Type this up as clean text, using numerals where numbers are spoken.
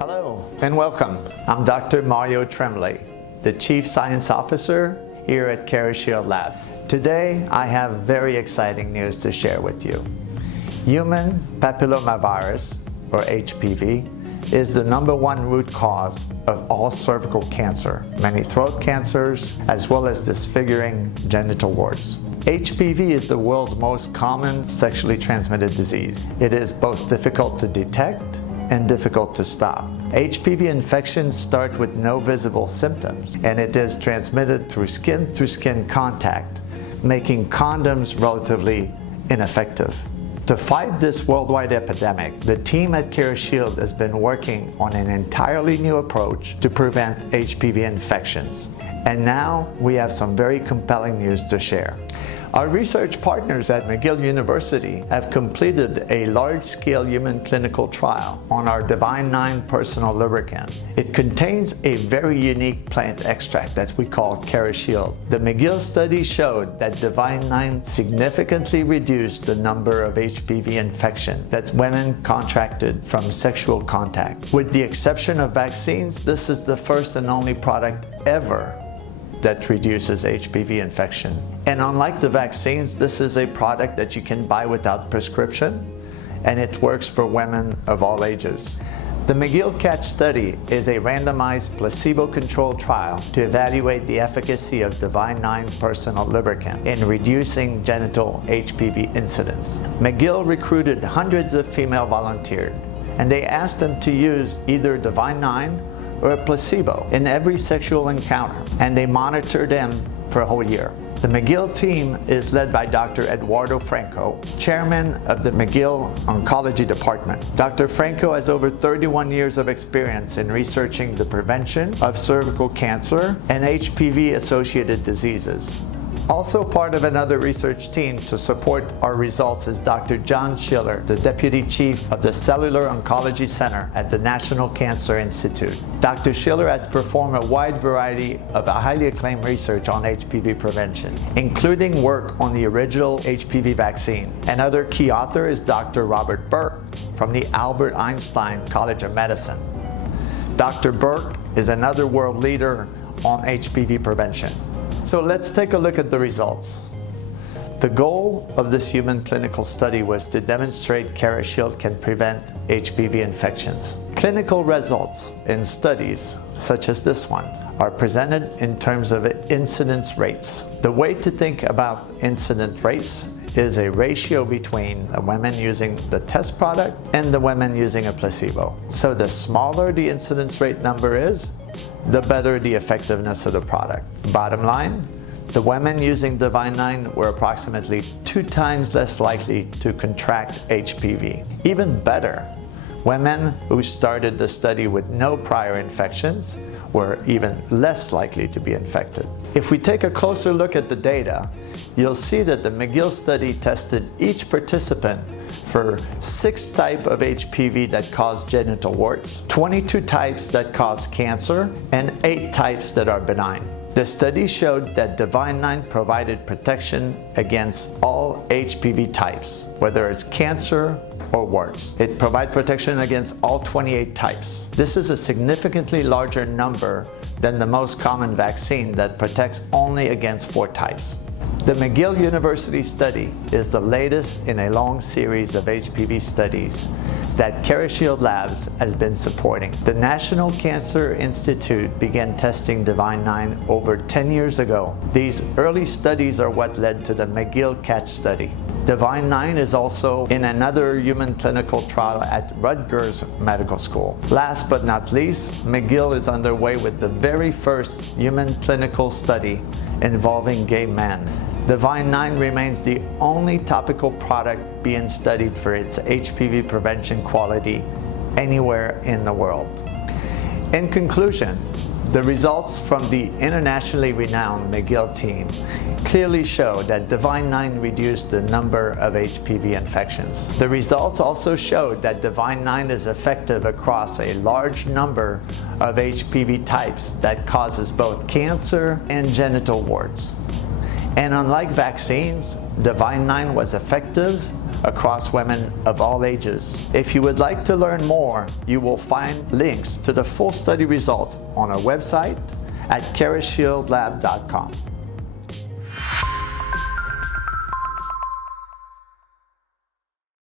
Hello and welcome. I'm Dr. Mario Tremblay, the Chief Science Officer here at CarraShield Labs. Today I have very exciting news to share with you. Human papillomavirus, or HPV, is the #1 root cause of all cervical cancer, many throat cancers, as well as disfiguring genital warts. HPV is the world's most common sexually transmitted disease. It is both difficult to detect and difficult to stop. HPV infections start with no visible symptoms, and it is transmitted through skin-to-skin contact, making condoms relatively ineffective. To fight this worldwide epidemic, the team at CarraShield has been working on an entirely new approach to prevent HPV infections. And now we have some very compelling news to share. Our research partners at McGill University have completed a large-scale human clinical trial on our Divine 9 personal lubricant. It contains a very unique plant extract that we call CarraShield. The McGill study showed that Divine 9 significantly reduced the number of HPV infections that women contracted from sexual contact. With the exception of vaccines, this is the first and only product ever that reduces HPV infection. And unlike the vaccines, this is a product that you can buy without prescription, and it works for women of all ages. The McGill CATCH study is a randomized placebo-controlled trial to evaluate the efficacy of Divine 9 personal lubricant in reducing genital HPV incidence. McGill recruited hundreds of female volunteers, and they asked them to use either Divine 9 or a placebo in every sexual encounter, and they monitored them for a whole year. The McGill team is led by Dr. Eduardo Franco, chairman of the McGill Oncology Department. Dr. Franco has over 31 years of experience in researching the prevention of cervical cancer and HPV-associated diseases. Also part of another research team to support our results is Dr. John Schiller, the Deputy Chief of the Cellular Oncology Center at the National Cancer Institute. Dr. Schiller has performed a wide variety of highly acclaimed research on HPV prevention, including work on the original HPV vaccine. Another key author is Dr. Robert Burke from the Albert Einstein College of Medicine. Dr. Burke is another world leader on HPV prevention. So let's take a look at the results. The goal of this human clinical study was to demonstrate CarraShield can prevent HPV infections. Clinical results in studies, such as this one, are presented in terms of incidence rates. The way to think about incidence rates is a ratio between the women using the test product and the women using a placebo. So the smaller the incidence rate number is, the better the effectiveness of the product. Bottom line, the women using Divine 9 were approximately 2 times less likely to contract HPV. Even better, women who started the study with no prior infections were even less likely to be infected. If we take a closer look at the data, you'll see that the McGill study tested each participant for 6 types of HPV that cause genital warts, 22 types that cause cancer, and 8 types that are benign. The study showed that Divine 9 provided protection against all HPV types, whether it's cancer or warts. It provides protection against all 28 types. This is a significantly larger number than the most common vaccine that protects only against 4 types. The McGill University study is the latest in a long series of HPV studies that CarraShield Labs has been supporting. The National Cancer Institute began testing Divine 9 over 10 years ago. These early studies are what led to the McGill CATCH study. Divine 9 is also in another human clinical trial at Rutgers Medical School. Last but not least, McGill is underway with the very first human clinical study involving gay men. Divine 9 remains the only topical product being studied for its HPV prevention quality anywhere in the world. In conclusion, the results from the internationally renowned McGill team clearly show that Divine 9 reduced the number of HPV infections. The results also showed that Divine 9 is effective across a large number of HPV types that causes both cancer and genital warts. And unlike vaccines, Divine 9 was effective across women of all ages. If you would like to learn more, you will find links to the full study results on our website at CarraShieldLab.com.